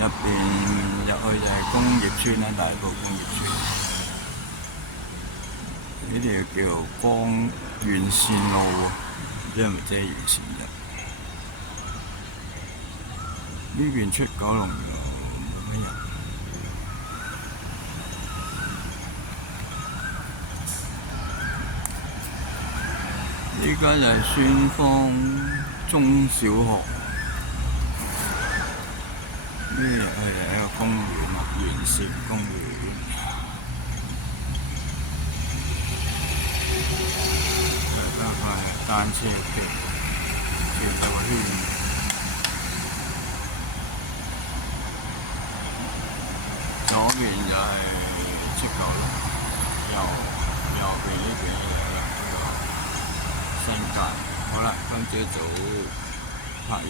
入去就係工業村啦，大埔工業村。呢條叫光沿線路喎，唔知係咪真係沿線啫？呢邊出九龍冇乜人。依家就係孫方中小學，呢係一個公園啊，沿線公園。大家係單車徑，轉咗個圈。左邊就係出九龍，右邊呢邊就係新界。好啦，今朝早拍完。